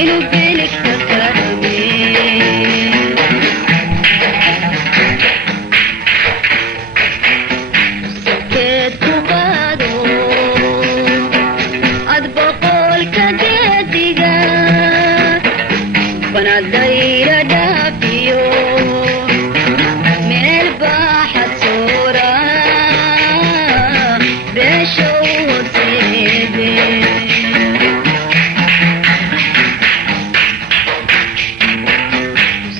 inuu bilig ka fahme sabteed ku qaado ad boqolka geediga banadayra dhaafiyo meel baaxad suura beeshow horseede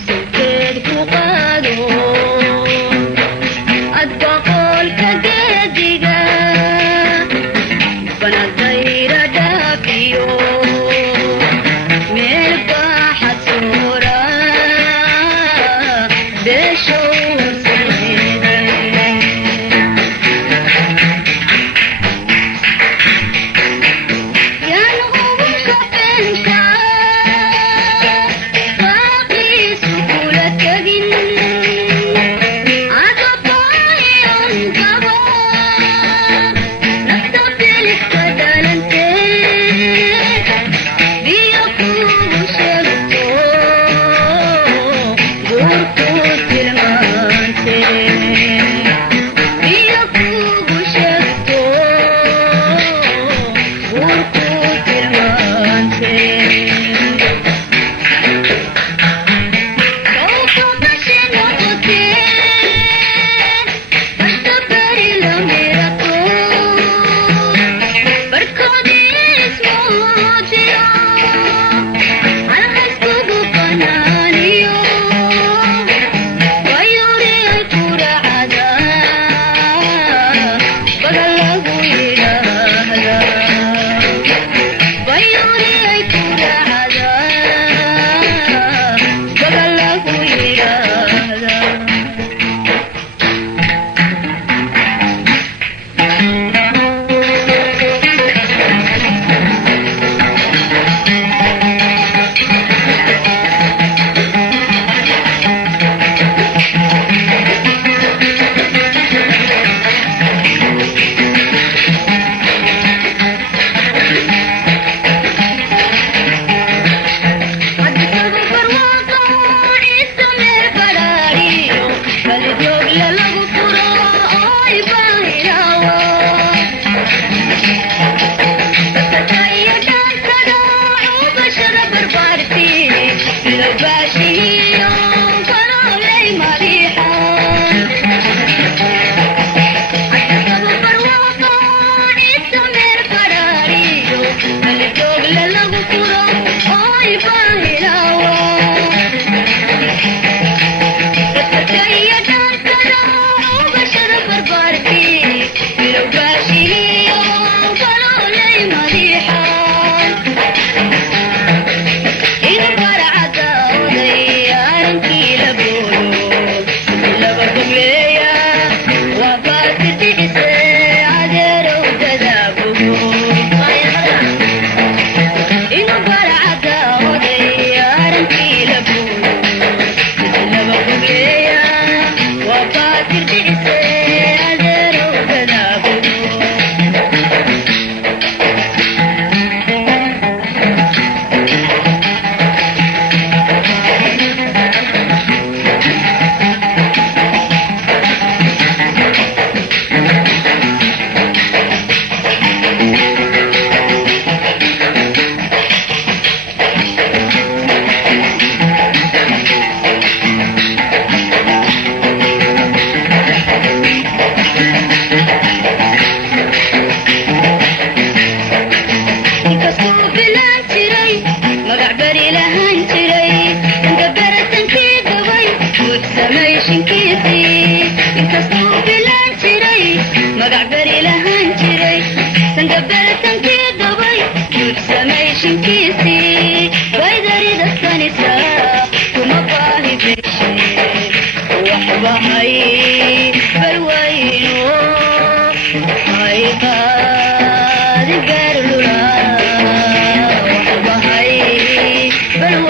sabteed ku qaado ad boqolka geediga banadayra dhaafiyo meel baaxad suura beeshow horseede yaan ugu shaqeynka baaqiisu kula tegin cadabayon qabo nafta bilig ka dhalantee biyo kugu sheegto guurku tilmaante biyo kugu sheegto guurku tilmaante sawfa bashi noqotee basta bari la mirato barkoodiis muujiyo halhayskugu banaaniyo wayuriyay kuracada bagal lagu yidhaahda wayuriyay kuracada bagal lagu yidhaahda hadisaba barwaaqo ciisa meel badhaadhiyo balidoogle lagu furo ooy baahilaawo basataiyo dhaansada cubashada barbaarti sida baashihiyo kalooley madiixa hadisaba barwaaqo ciisa meel badhaadhiyo balidoogle lagu furo ooy baahilaawo basataiyo dhaansada cubashada barbaarti sida baashihiyo kalooley madiixa inu barcada oday arankii la booyo laba gobleeya waa baasirtidhise adeerow dadaabugo inu barcada oday arankii la booyo laba gobleeya waa baasirtidhise adeerow dadaabugo inkastuu bilaan jiray magac bari lahaan jiray inta baratankii gabay guud samayshinkiisii inkastuu bilaan jiray magac bari lahaan jiray sanka baratankii gabay guud samayshinkiisii baydarida sanisa kuma baahi beshe waxbahay balwayno hay qaadi garlula waxbahay balwayno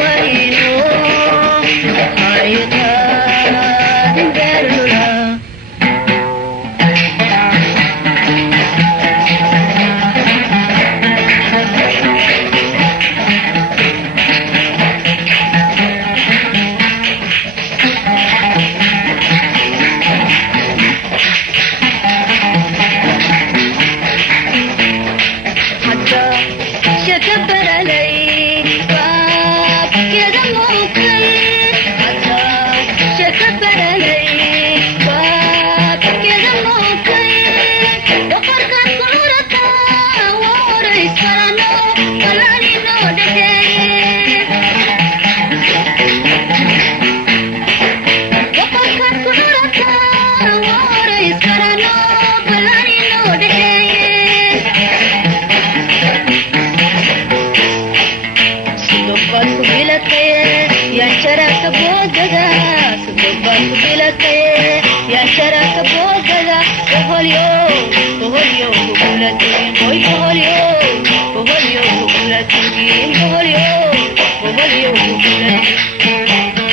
baad ku bilataye yaa jaraka boodada sudog baad ku bilataye yaa jaraka boodada boholyo boholyo kugulatagin oy boholyo boholyo kugulatagin boholyo boholyo kugulatagin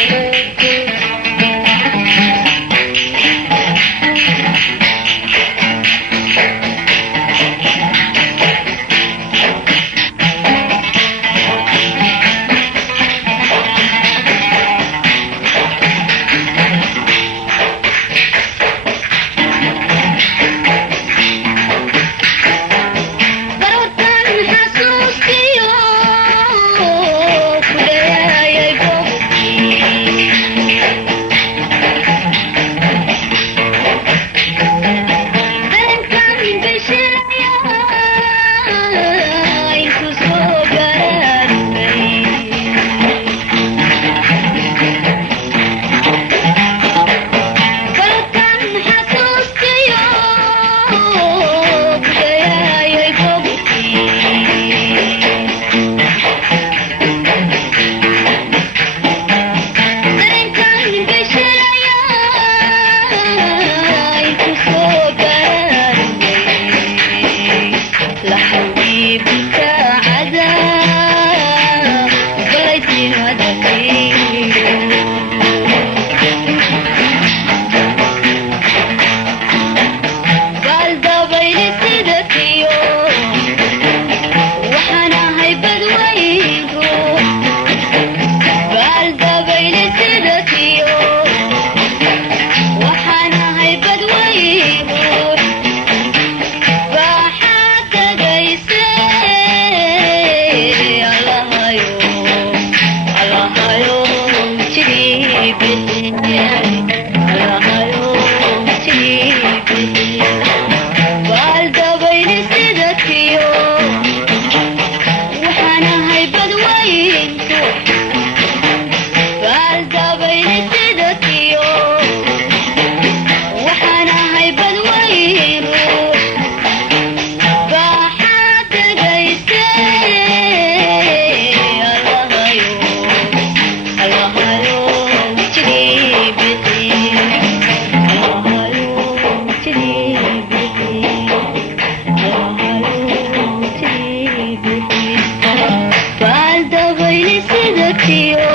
Feel